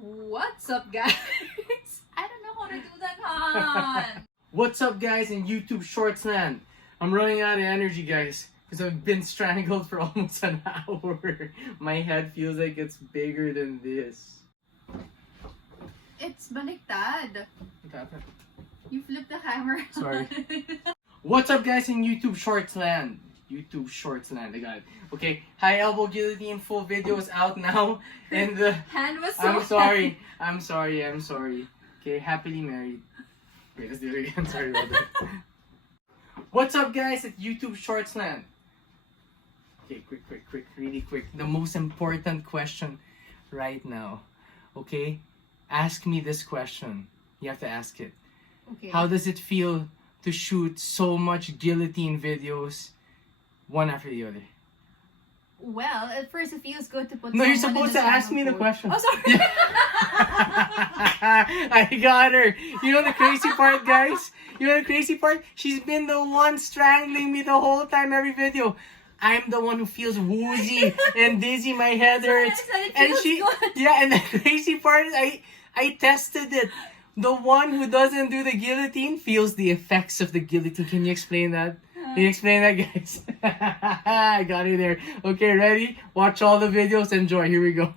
What's up, guys? I don't know how to do that, hon. What's up, guys, in YouTube Shorts land? I'm running out of energy, guys, because I've been strangled for almost an hour. My head feels like it's bigger than this. It's baliktad. What happened? You flipped the camera. Sorry. What's up, guys, in YouTube Shorts land? YouTube Shorts land, I got it. Okay, high elbow guillotine full video is out now, and Hand was so I'm sorry. Okay, happily married. Wait, let's do it again. Sorry about that. What's up, guys, at YouTube Shorts land? Okay, quick, really quick. The most important question right now. Okay, ask me this question. You have to ask it. Okay. How does it feel to shoot so much guillotine videos, one after the other? Well, at first it feels good to put. No, you're someone in supposed to ask spinal me the cord. question. Oh, sorry. I got her. You know the crazy part, guys? You know the crazy part? She's been the one strangling me the whole time, every video. I'm the one who feels woozy and dizzy. My head hurts. And she, good. Yeah, and the crazy part is I tested it. The one who doesn't do the guillotine feels the effects of the guillotine. Can you explain that? Can you explain that, guys? I got you there. Okay, ready? Watch all the videos. Enjoy. Here we go.